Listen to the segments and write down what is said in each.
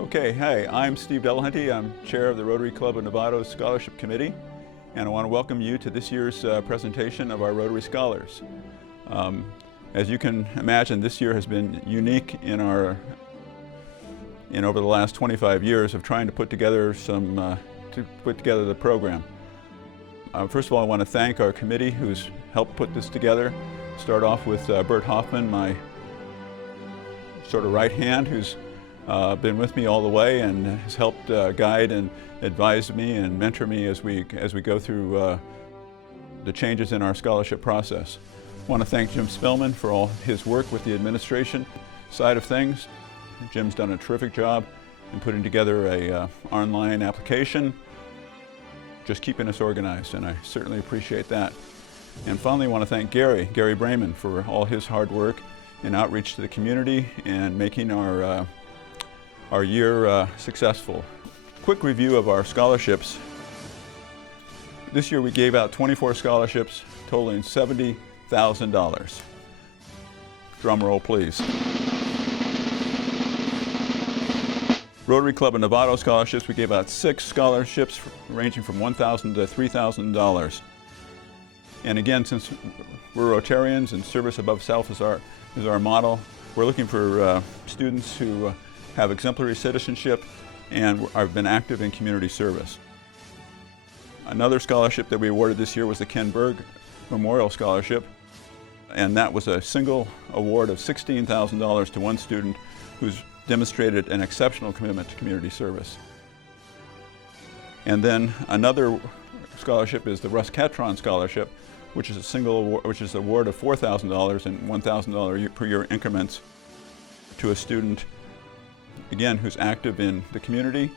Okay, hi, I'm Steve Delahanty. I'm chair of the Rotary Club of Novato Scholarship Committee, and I want to welcome you to this year's presentation of our Rotary Scholars. As you can imagine, this year has been unique in over the last 25 years of trying to put together the program. First of all, I want to thank our committee who's helped put this together. Start off with Bert Hoffman, my sort of right hand, who's been with me all the way and has helped guide and advise me and mentor me as we go through the changes in our scholarship process. I want to thank Jim Spillman for all his work with the administration side of things. Jim's done a terrific job in putting together a online application, just keeping us organized, and I certainly appreciate that. And finally, I want to thank Gary Brayman, for all his hard work in outreach to the community and making our year successful. Quick review of our scholarships. This year we gave out 24 scholarships totaling $70,000. Drum roll, please. Rotary Club of Novato scholarships, we gave out 6 scholarships ranging from $1,000 to $3,000. And again, since we're Rotarians and service above self is our model, we're looking for students who have exemplary citizenship and have been active in community service. Another scholarship that we awarded this year was the Ken Berg Memorial Scholarship, and that was a single award of $16,000 to one student who's demonstrated an exceptional commitment to community service. And then another scholarship is the Russ Catron Scholarship, which is a single award, which is an award of $4,000 and $1,000 per year increments to a student, again, who's active in the community,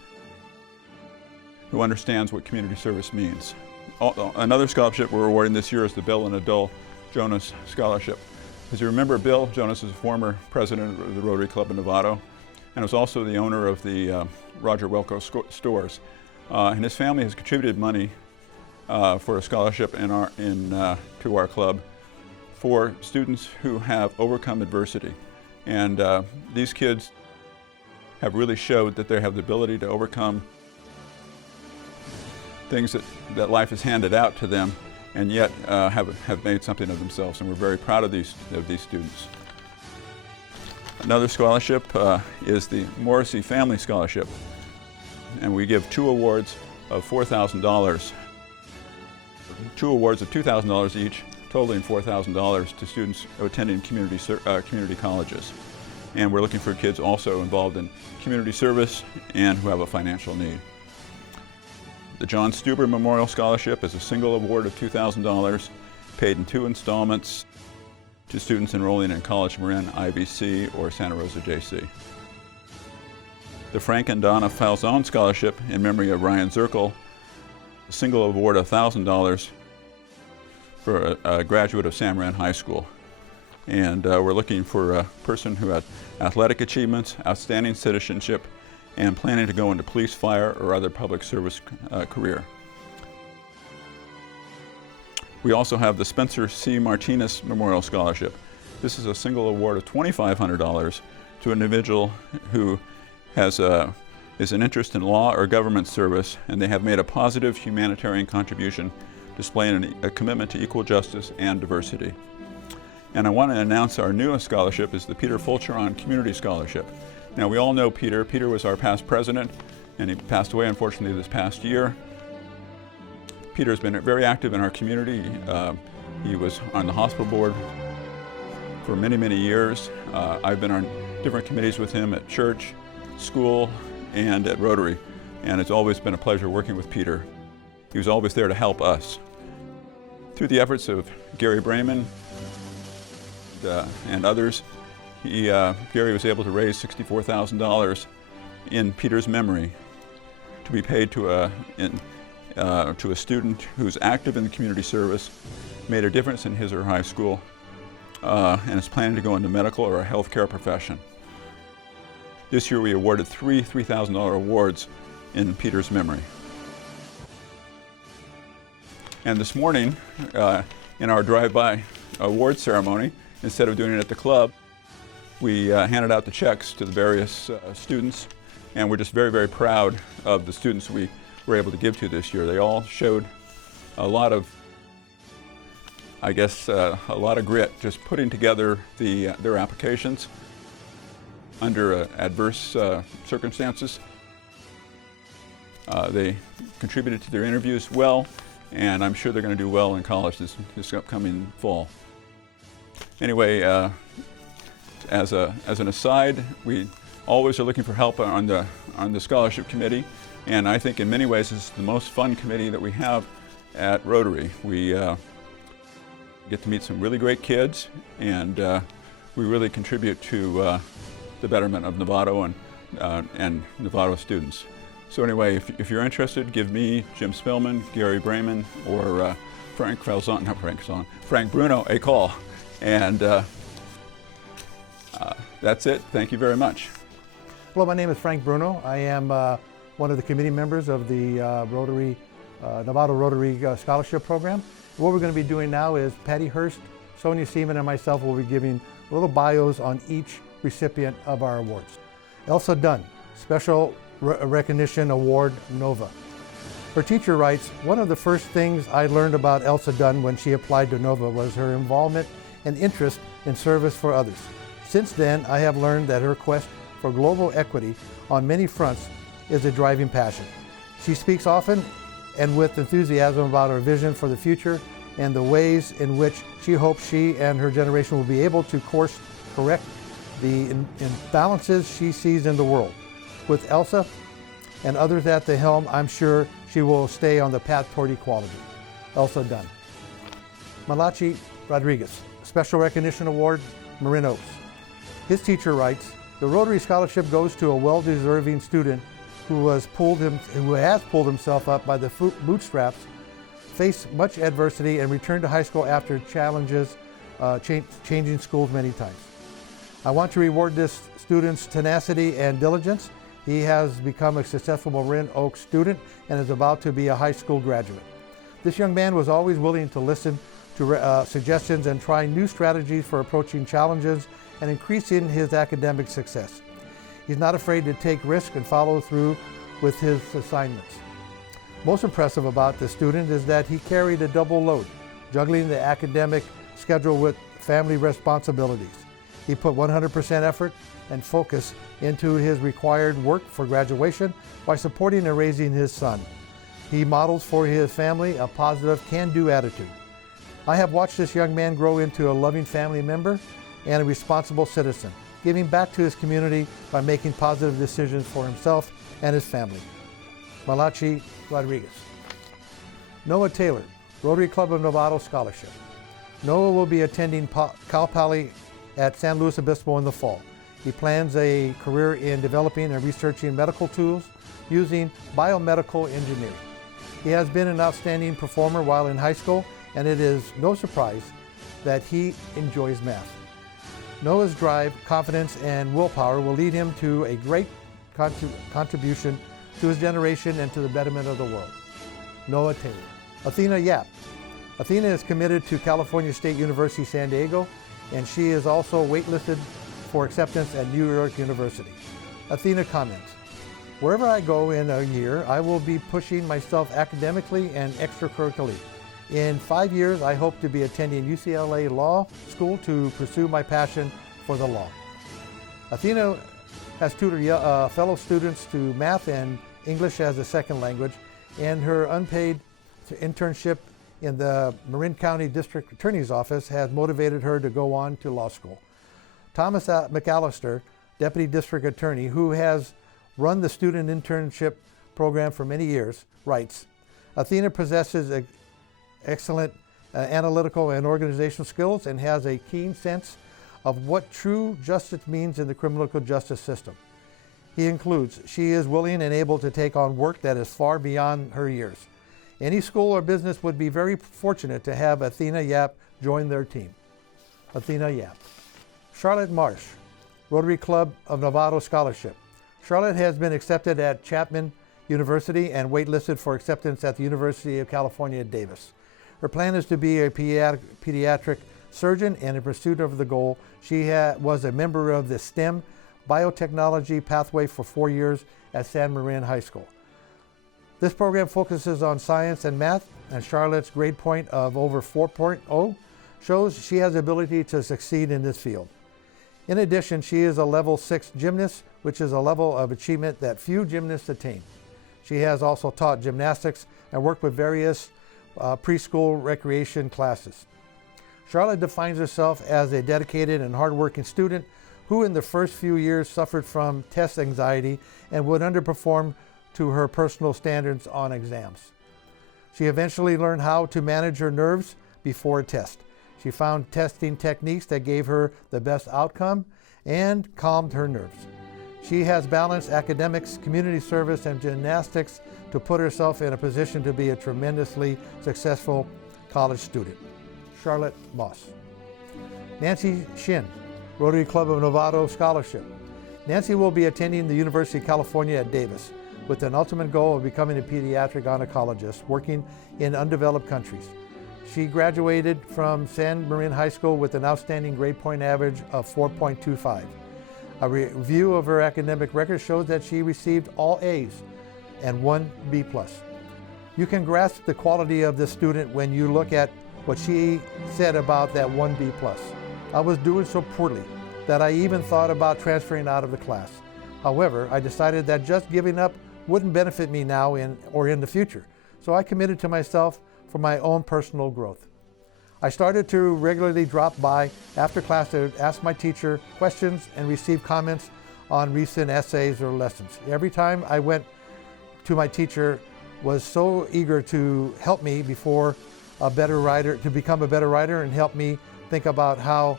who understands what community service means. Another scholarship we're awarding this year is the Bill and Adole Jonas Scholarship. As you remember, Bill Jonas is a former president of the Rotary Club of Novato and was also the owner of the Roger Welco stores. And his family has contributed money for a scholarship to our club for students who have overcome adversity. And these kids have really showed that they have the ability to overcome things that life has handed out to them, and yet have made something of themselves, and we're very proud of these students. Another scholarship is the Morrissey Family Scholarship, and we give 2 awards of $4,000, 2 awards of $2,000 each, totaling $4,000 to students attending community colleges. And we're looking for kids also involved in community service and who have a financial need. The John Stuber Memorial Scholarship is a single award of $2,000 paid in 2 installments to students enrolling in College Marin, IVC, or Santa Rosa JC. The Frank and Donna Falzon Scholarship in memory of Ryan Zirkle, a single award of $1,000 for a graduate of San Marin High School. And we're looking for a person who had athletic achievements, outstanding citizenship, and planning to go into police, fire, or other public service career. We also have the Spencer C. Martinez Memorial Scholarship. This is a single award of $2,500 to an individual who is an interest in law or government service, and they have made a positive humanitarian contribution, displaying a commitment to equal justice and diversity. And I want to announce our newest scholarship is the Peter Fulcheron Community Scholarship. Now, we all know Peter. Peter was our past president, and he passed away, unfortunately, this past year. Peter's been very active in our community. He was on the hospital board for many, many years. I've been on different committees with him at church, school, and at Rotary, and it's always been a pleasure working with Peter. He was always there to help us. Through the efforts of Gary Brayman and others, Gary was able to raise $64,000 in Peter's memory to be paid to a student who's active in the community service, made a difference in his or her high school, and is planning to go into medical or a healthcare profession. This year we awarded 3 $3,000 awards in Peter's memory. And this morning, in our drive-by award ceremony, instead of doing it at the club, we handed out the checks to the various students And we're just very, very proud of the students we were able to give to this year. They all showed a lot of, I guess, a lot of grit just putting together their applications under adverse circumstances. They contributed to their interviews well, and I'm sure they're going to do well in college this upcoming fall. Anyway, as an aside, we always are looking for help on the scholarship committee, and I think in many ways this is the most fun committee that we have at Rotary. We get to meet some really great kids, and we really contribute to the betterment of Novato and Novato students. So anyway, if you're interested, give me, Jim Spillman, Gary Brayman, or Frank Bruno a call. And that's it. Thank you very much. Hello, my name is Frank Bruno. I am one of the committee members of the Novato Rotary Scholarship Program. What we're going to be doing now is Patty Hearst, Sonia Seaman, and myself will be giving little bios on each recipient of our awards. Elsa Dunn, Special Recognition Award, Nova. Her teacher writes, one of the first things I learned about Elsa Dunn when she applied to Nova was her involvement and interest in service for others. Since then, I have learned that her quest for global equity on many fronts is a driving passion. She speaks often and with enthusiasm about her vision for the future and the ways in which she hopes she and her generation will be able to course correct the imbalances she sees in the world. With Elsa and others at the helm, I'm sure she will stay on the path toward equality. Elsa Dunn. Malachi Rodriguez, Special Recognition Award, Marin Oaks. His teacher writes, the Rotary Scholarship goes to a well-deserving student who has pulled himself up by the bootstraps, faced much adversity, and returned to high school after challenges, changing schools many times. I want to reward this student's tenacity and diligence. He has become a successful Marin Oaks student and is about to be a high school graduate. This young man was always willing to listen to suggestions and try new strategies for approaching challenges and increasing his academic success. He's not afraid to take risks and follow through with his assignments. Most impressive about the student is that he carried a double load, juggling the academic schedule with family responsibilities. He put 100% effort and focus into his required work for graduation while supporting and raising his son. He models for his family a positive can-do attitude. I have watched this young man grow into a loving family member and a responsible citizen, giving back to his community by making positive decisions for himself and his family. Malachi Rodriguez. Noah Taylor, Rotary Club of Novato Scholarship. Noah will be attending Cal Poly at San Luis Obispo in the fall. He plans a career in developing and researching medical tools using biomedical engineering. He has been an outstanding performer while in high school, and it is no surprise that he enjoys math. Noah's drive, confidence, and willpower will lead him to a great contribution to his generation and to the betterment of the world. Noah Taylor. Athena Yap. Athena is committed to California State University, San Diego, and she is also waitlisted for acceptance at New York University. Athena comments, wherever I go in a year, I will be pushing myself academically and extracurricularly. In 5 years, I hope to be attending UCLA Law School to pursue my passion for the law. Athena has tutored fellow students to math and English as a second language, and her unpaid internship in the Marin County District Attorney's Office has motivated her to go on to law school. Thomas McAllister, Deputy District Attorney, who has run the student internship program for many years, writes, Athena possesses excellent analytical and organizational skills and has a keen sense of what true justice means in the criminal justice system. He includes, she is willing and able to take on work that is far beyond her years. Any school or business would be very fortunate to have Athena Yap join their team. Athena Yap. Charlotte Marsh, Rotary Club of Novato Scholarship. Charlotte has been accepted at Chapman University and waitlisted for acceptance at the University of California, Davis. Her plan is to be a pediatric surgeon, and in pursuit of the goal, she was a member of the STEM biotechnology pathway for 4 years at San Marin High School. This program focuses on science and math, and Charlotte's grade point of over 4.0 shows she has the ability to succeed in this field. In addition, she is a level 6 gymnast, which is a level of achievement that few gymnasts attain. She has also taught gymnastics and worked with various preschool recreation classes. Charlotte defines herself as a dedicated and hardworking student who in the first few years suffered from test anxiety and would underperform to her personal standards on exams. She eventually learned how to manage her nerves before a test. She found testing techniques that gave her the best outcome and calmed her nerves. She has balanced academics, community service, and gymnastics to put herself in a position to be a tremendously successful college student. Charlotte Moss. Nancy Shin, Rotary Club of Novato Scholarship. Nancy will be attending the University of California at Davis with an ultimate goal of becoming a pediatric oncologist working in undeveloped countries. She graduated from San Marin High School with an outstanding grade point average of 4.25. A review of her academic record shows that she received all A's and 1 B+. You can grasp the quality of this student when you look at what she said about that 1 B+. I was doing so poorly that I even thought about transferring out of the class. However, I decided that just giving up wouldn't benefit me now or in the future, so I committed to myself for my own personal growth. I started to regularly drop by after class to ask my teacher questions and receive comments on recent essays or lessons. Every time I went to my teacher was so eager to help me become a better writer and help me think about how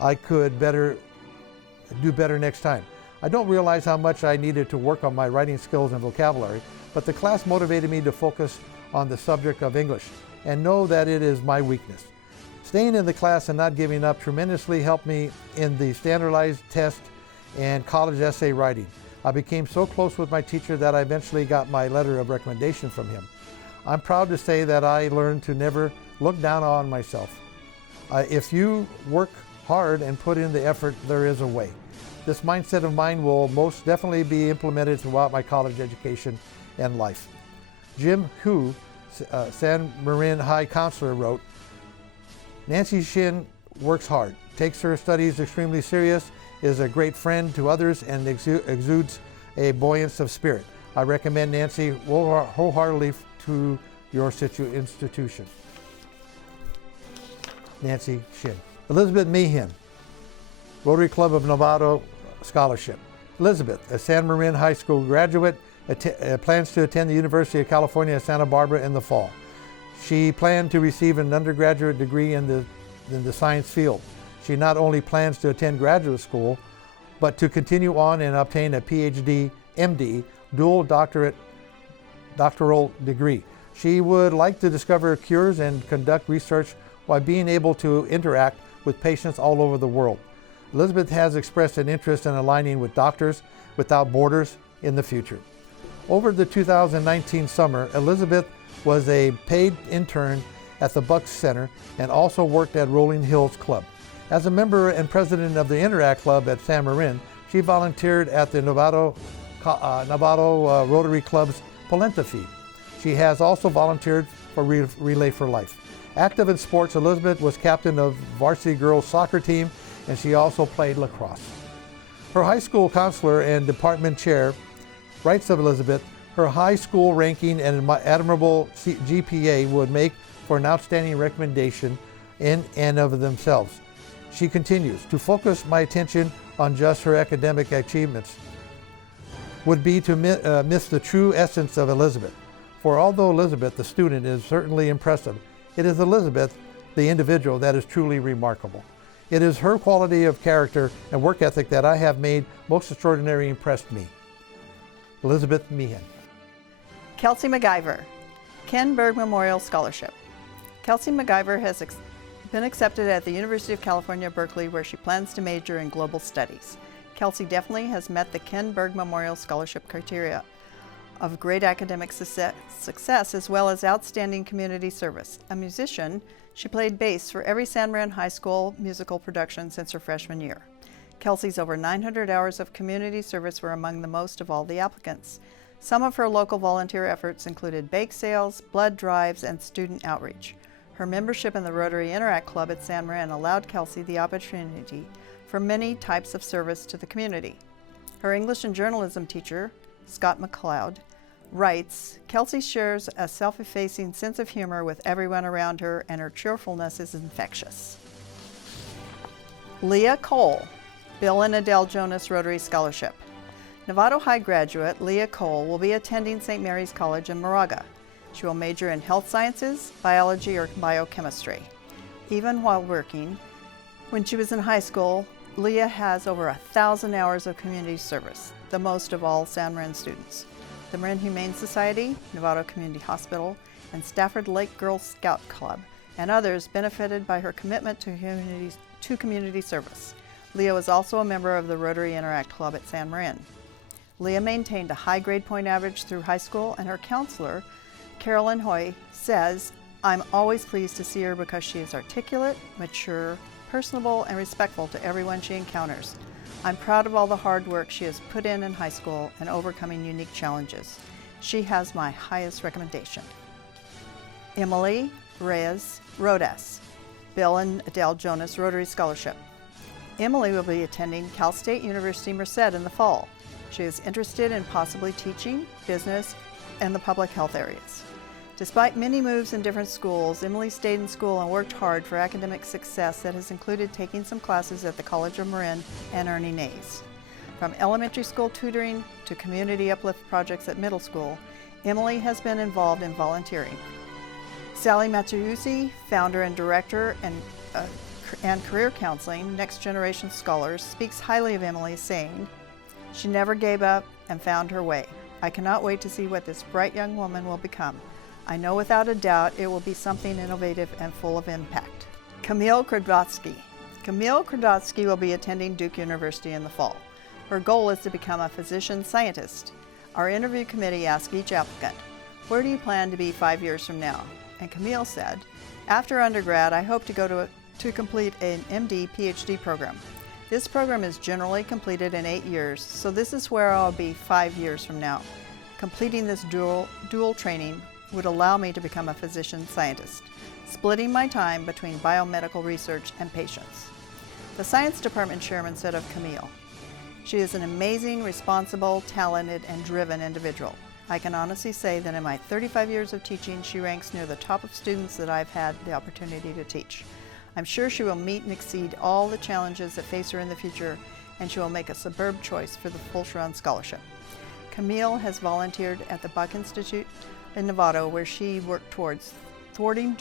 I could do better next time. I don't realize how much I needed to work on my writing skills and vocabulary, but the class motivated me to focus on the subject of English and know that it is my weakness. Staying in the class and not giving up tremendously helped me in the standardized test and college essay writing. I became so close with my teacher that I eventually got my letter of recommendation from him. I'm proud to say that I learned to never look down on myself. If you work hard and put in the effort, there is a way. This mindset of mine will most definitely be implemented throughout my college education and life. Jim Hu, San Marin High counselor, wrote, Nancy Shin works hard, takes her studies extremely serious, is a great friend to others, and exudes a buoyancy of spirit. I recommend Nancy wholeheartedly to your institution. Nancy Shin. Elizabeth Meehan, Rotary Club of Novato Scholarship. Elizabeth, a San Marin High School graduate, plans to attend the University of California at Santa Barbara in the fall. She planned to receive an undergraduate degree in the science field. She not only plans to attend graduate school, but to continue on and obtain a PhD, MD, dual doctoral degree. She would like to discover cures and conduct research while being able to interact with patients all over the world. Elizabeth has expressed an interest in aligning with Doctors Without Borders in the future. Over the 2019 summer, Elizabeth was a paid intern at the Bucks Center and also worked at Rolling Hills Club. As a member and president of the Interact Club at San Marin, she volunteered at the Novato Rotary Club's Polenta Feed. She has also volunteered for Relay for Life. Active in sports, Elizabeth was captain of varsity girls soccer team, and she also played lacrosse. Her high school counselor and department chair writes of Elizabeth, her high school ranking and admirable GPA would make for an outstanding recommendation in and of themselves. She continues, to focus my attention on just her academic achievements would be to miss the true essence of Elizabeth. For although Elizabeth, the student, is certainly impressive, it is Elizabeth, the individual, that is truly remarkable. It is her quality of character and work ethic that I have made most extraordinarily impressed me. Elizabeth Meehan. Kelsey MacGyver, Ken Berg Memorial Scholarship. Kelsey MacGyver has been accepted at the University of California, Berkeley, where she plans to major in global studies. Kelsey definitely has met the Ken Berg Memorial Scholarship criteria of great academic success as well as outstanding community service. A musician, she played bass for every San Marin High School musical production since her freshman year. Kelsey's over 900 hours of community service were among the most of all the applicants. Some of her local volunteer efforts included bake sales, blood drives, and student outreach. Her membership in the Rotary Interact Club at San Marin allowed Kelsey the opportunity for many types of service to the community. Her English and journalism teacher, Scott McLeod, writes, Kelsey shares a self-effacing sense of humor with everyone around her, and her cheerfulness is infectious. Leah Cole, Bill and Adele Jonas Rotary Scholarship. Novato High graduate Leah Cole will be attending St. Mary's College in Moraga. She will major in health sciences, biology, or biochemistry. Even while working, when she was in high school, Leah has over 1,000 hours of community service, the most of all San Marin students. The Marin Humane Society, Novato Community Hospital, and Stafford Lake Girls Scout Club, and others benefited by her commitment to community service. Leah was also a member of the Rotary Interact Club at San Marin. Leah maintained a high grade point average through high school, and her counselor, Carolyn Hoy, says, I'm always pleased to see her because she is articulate, mature, personable, and respectful to everyone she encounters. I'm proud of all the hard work she has put in high school and overcoming unique challenges. She has my highest recommendation. Emily Reyes Rodas, Bill and Adele Jonas Rotary Scholarship. Emily will be attending Cal State University Merced in the fall. She is interested in possibly teaching, business, and the public health areas. Despite many moves in different schools, Emily stayed in school and worked hard for academic success that has included taking some classes at the College of Marin and earning A's. From elementary school tutoring to community uplift projects at middle school, Emily has been involved in volunteering. Sally Matteusi, founder and director and career counseling, Next Generation Scholars, speaks highly of Emily, saying, she never gave up and found her way. I cannot wait to see what this bright young woman will become. I know without a doubt it will be something innovative and full of impact. Camille Kravitz. Camille Kravitz will be attending Duke University in the fall. Her goal is to become a physician scientist. Our interview committee asked each applicant, where do you plan to be 5 years from now? And Camille said, after undergrad, I hope to complete an MD PhD program. This program is generally completed in 8 years, so this is where I'll be 5 years from now. Completing this dual training would allow me to become a physician scientist, splitting my time between biomedical research and patients. The science department chairman said of Camille, she is an amazing, responsible, talented, and driven individual. I can honestly say that in my 35 years of teaching, she ranks near the top of students that I've had the opportunity to teach. I'm sure she will meet and exceed all the challenges that face her in the future, and she will make a superb choice for the Fulcheron Scholarship. Camille has volunteered at the Buck Institute in Novato, where she worked towards thwarting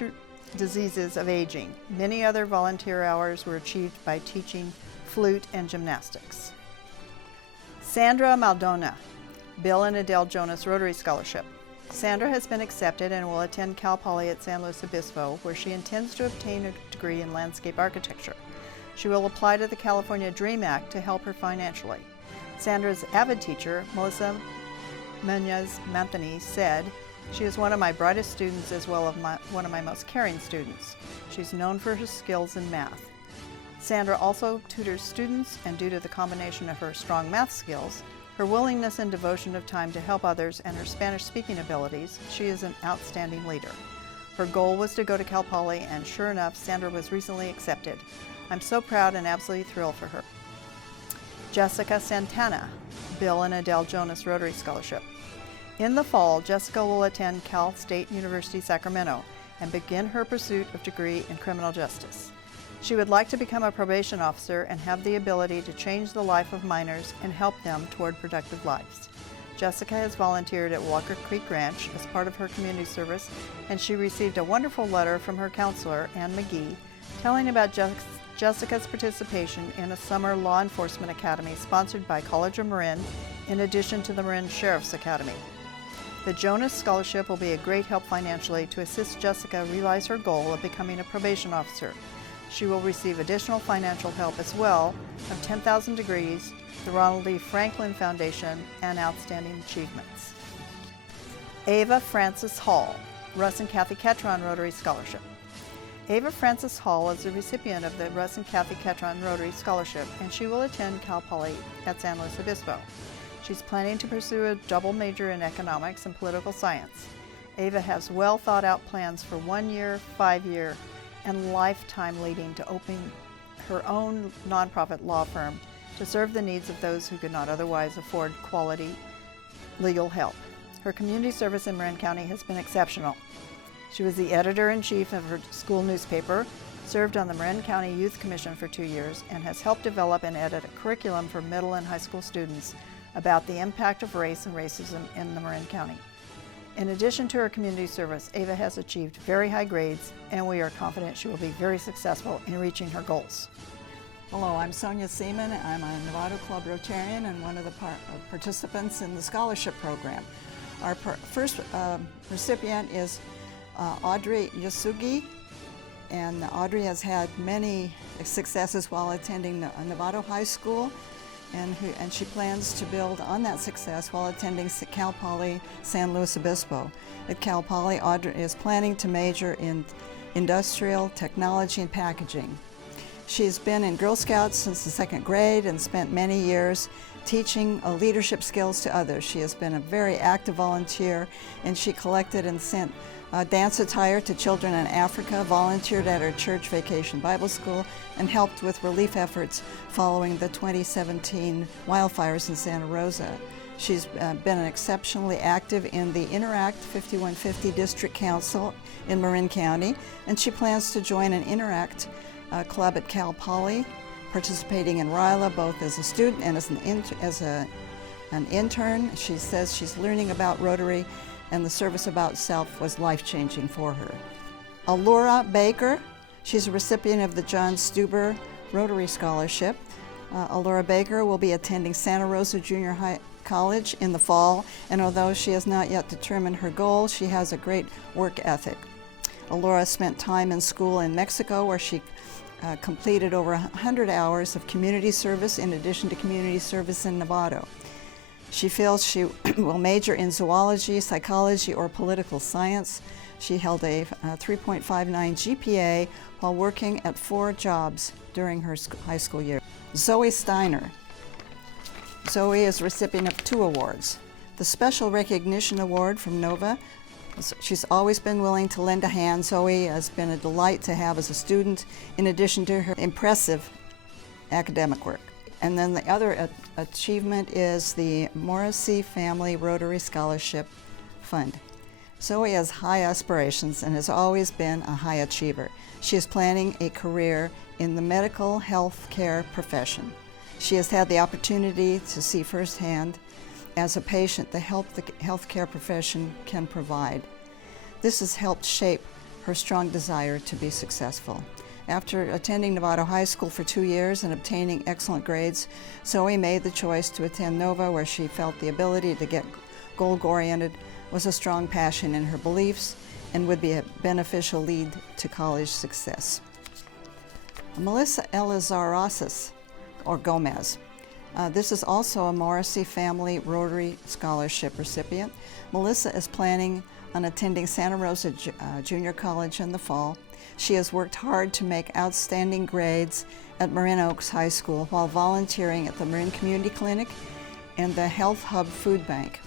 diseases of aging. Many other volunteer hours were achieved by teaching flute and gymnastics. Sandra Mal, Bill and Adele Jonas Rotary Scholarship. Sandra has been accepted and will attend Cal Poly at San Luis Obispo, where she intends to obtain a degree in landscape architecture. She will apply to the California Dream Act to help her financially. Sandra's avid teacher, Melissa Munoz-Manthony, said, she is one of my brightest students as well as one of my most caring students. She's known for her skills in math. Sandra also tutors students, and due to the combination of her strong math skills, her willingness and devotion of time to help others, and her Spanish-speaking abilities, she is an outstanding leader. Her goal was to go to Cal Poly, and sure enough, Sandra was recently accepted. I'm so proud and absolutely thrilled for her. Jessica Santana, Bill and Adele Jonas Rotary Scholarship. In the fall, Jessica will attend Cal State University Sacramento and begin her pursuit of degree in criminal justice. She would like to become a probation officer and have the ability to change the life of minors and help them toward productive lives. Jessica has volunteered at Walker Creek Ranch as part of her community service, and she received a wonderful letter from her counselor, Ann McGee, telling about Jessica's participation in a summer law enforcement academy sponsored by College of Marin, in addition to the Marin Sheriff's Academy. The Jonas Scholarship will be a great help financially to assist Jessica realize her goal of becoming a probation officer. She will receive additional financial help as well from 10,000 Degrees, the Ronald D. Franklin Foundation, and Outstanding Achievements. Ava Francis Hall, Russ and Kathy Ketron Rotary Scholarship. Ava Francis Hall is the recipient of the Russ and Kathy Ketron Rotary Scholarship, and she will attend Cal Poly at San Luis Obispo. She's planning to pursue a double major in economics and political science. Ava has well thought out plans for 1 year, 5 year, and lifetime leading to opening her own nonprofit law firm to serve the needs of those who could not otherwise afford quality legal help. Her community service in Marin County has been exceptional. She was the editor-in-chief of her school newspaper, served on the Marin County Youth Commission for 2 years, and has helped develop and edit a curriculum for middle and high school students about the impact of race and racism in the Marin County. In addition to her community service, Ava has achieved very high grades, and we are confident she will be very successful in reaching her goals. Hello, I'm Sonia Seaman. I'm a Novato Club Rotarian and one of the participants in the scholarship program. Our first recipient is Audrey Yasui, and Audrey has had many successes while attending Novato High School, and she plans to build on that success while attending Cal Poly San Luis Obispo. At Cal Poly, Audrey is planning to major in industrial technology and packaging. She's been in Girl Scouts since the 2nd grade and spent many years teaching leadership skills to others. She has been a very active volunteer, and she collected and sent dance attire to children in Africa, volunteered at her church vacation Bible school, and helped with relief efforts following the 2017 wildfires in Santa Rosa. She's been exceptionally active in the Interact 5150 District Council in Marin County, and she plans to join an Interact club at Cal Poly, participating in RILA both as a student and as an intern. She says she's learning about Rotary, and the service about self was life-changing for her. Allura Baker, she's a recipient of the John Stuber Rotary Scholarship. Allura Baker will be attending Santa Rosa Junior High College in the fall, and although she has not yet determined her goal, she has a great work ethic. Allura spent time in school in Mexico, where she completed over 100 hours of community service in addition to community service in Novato. She feels she will major in zoology, psychology, or political science. She held a 3.59 GPA while working at 4 jobs during her high school year. Zoe Steiner. Zoe is recipient of 2 awards. The Special Recognition Award from NOVA. She's always been willing to lend a hand. Zoe has been a delight to have as a student, in addition to her impressive academic work. And then the other achievement is the Morrissey Family Rotary Scholarship Fund. Zoe has high aspirations and has always been a high achiever. She is planning a career in the medical health care profession. She has had the opportunity to see firsthand as a patient the help the healthcare profession can provide. This has helped shape her strong desire to be successful. After attending Novato High School for 2 years and obtaining excellent grades, Zoe made the choice to attend Nova, where she felt the ability to get goal-oriented was a strong passion in her beliefs and would be a beneficial lead to college success. Melissa Elizarasis, or Gomez. This is also a Morrissey Family Rotary Scholarship recipient. Melissa is planning on attending Santa Rosa Junior College in the fall. She has worked hard to make outstanding grades at Marin Oaks High School while volunteering at the Marin Community Clinic and the Health Hub Food Bank.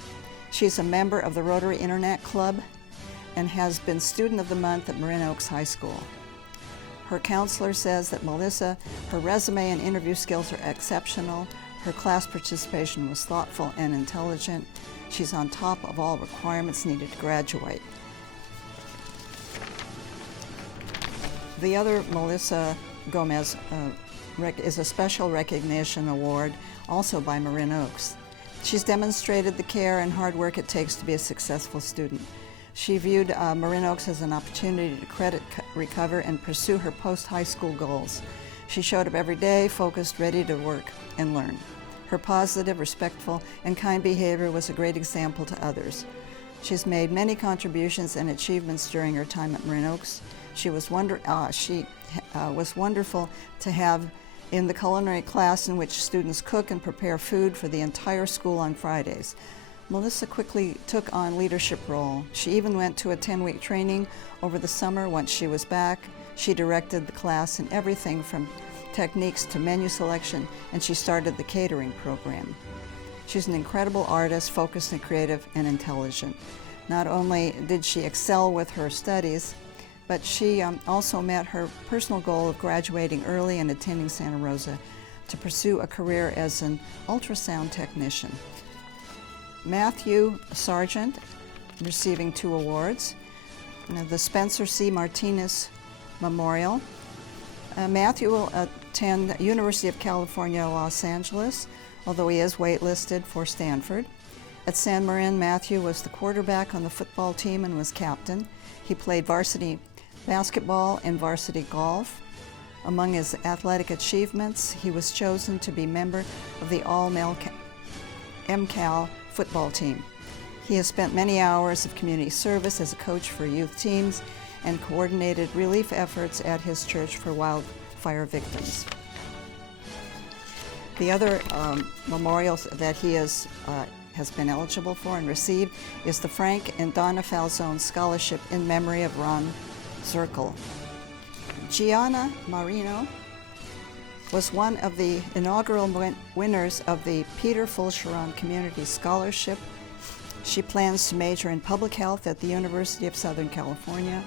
She is a member of the Rotary Internet Club and has been Student of the Month at Marin Oaks High School. Her counselor says that Melissa, her resume and interview skills are exceptional. Her class participation was thoughtful and intelligent. She's on top of all requirements needed to graduate. The other Melissa Gomez is a special recognition award, also by Marin Oaks. She's demonstrated the care and hard work it takes to be a successful student. She viewed Marin Oaks as an opportunity to credit recover and pursue her post-high school goals. She showed up every day, focused, ready to work and learn. Her positive, respectful, and kind behavior was a great example to others. She's made many contributions and achievements during her time at Marin Oaks. She was wonderful to have in the culinary class, in which students cook and prepare food for the entire school on Fridays. Melissa quickly took on leadership role. She even went to a 10-week training over the summer. Once she was back, She directed the class in everything from techniques to menu selection, and she started the catering program. She's an incredible artist, focused and creative and intelligent. Not only did she excel with her studies, but she also met her personal goal of graduating early and attending Santa Rosa to pursue a career as an ultrasound technician. Matthew Sargent, receiving 2 awards, the Spencer C. Martinez Memorial. Matthew will attend University of California, Los Angeles, although he is waitlisted for Stanford. At San Marin, Matthew was the quarterback on the football team and was captain. He played varsity basketball and varsity golf. Among his athletic achievements, he was chosen to be member of the all-male MCAL football team. He has spent many hours of community service as a coach for youth teams and coordinated relief efforts at his church for wildfire victims. The other memorials that he has been eligible for and received is the Frank and Donna Falzone Scholarship in memory of Ron Zirkle. Gianna Moreno was one of the inaugural winners of the Peter Fulcheron Community Scholarship. She plans to major in public health at the University of Southern California.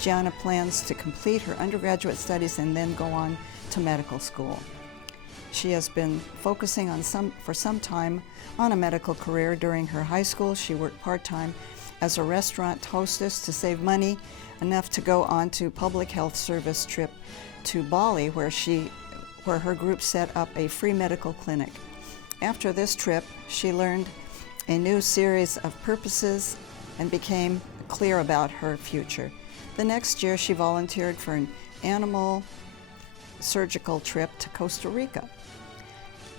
Gianna plans to complete her undergraduate studies and then go on to medical school. She has been focusing for some time on a medical career. During her high school, she worked part-time as a restaurant hostess to save money enough to go on to public health service trip to Bali, where her group set up a free medical clinic. After this trip, she learned a new series of purposes and became clear about her future. The next year, she volunteered for an animal surgical trip to Costa Rica.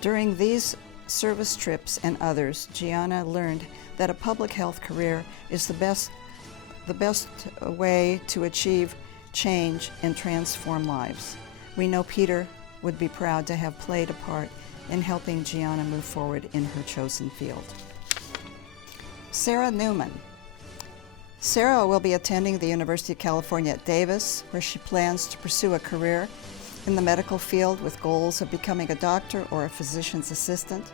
During these service trips and others, Gianna learned that a public health career is the best way to achieve change and transform lives. We know Peter would be proud to have played a part in helping Gianna move forward in her chosen field. Sara Newman. Sara will be attending the University of California at Davis, where she plans to pursue a career in the medical field with goals of becoming a doctor or a physician's assistant.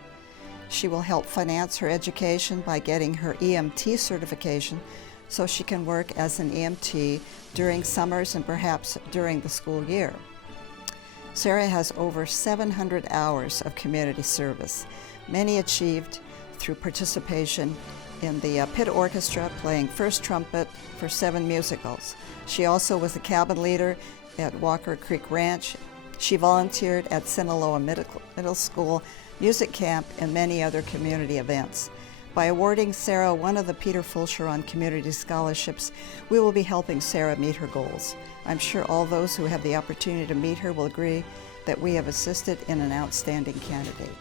She will help finance her education by getting her EMT certification so she can work as an EMT during summers and perhaps during the school year. Sara has over 700 hours of community service, many achieved through participation in the pit orchestra, playing first trumpet for 7 musicals. She also was a cabin leader at Walker Creek Ranch. She volunteered at Sinaloa Middle School music camp and many other community events. By awarding Sara one of the Peter Fulcheron Community Scholarships, we will be helping Sara meet her goals. I'm sure all those who have the opportunity to meet her will agree that we have assisted in an outstanding candidate.